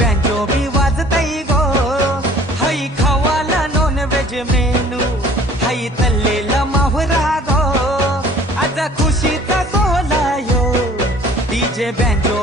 banjo बी वाजतई go high खावाला non veg menu हाई तल्लेला माहुरा गो आज खुशीचा सोहळा यो DJ banjo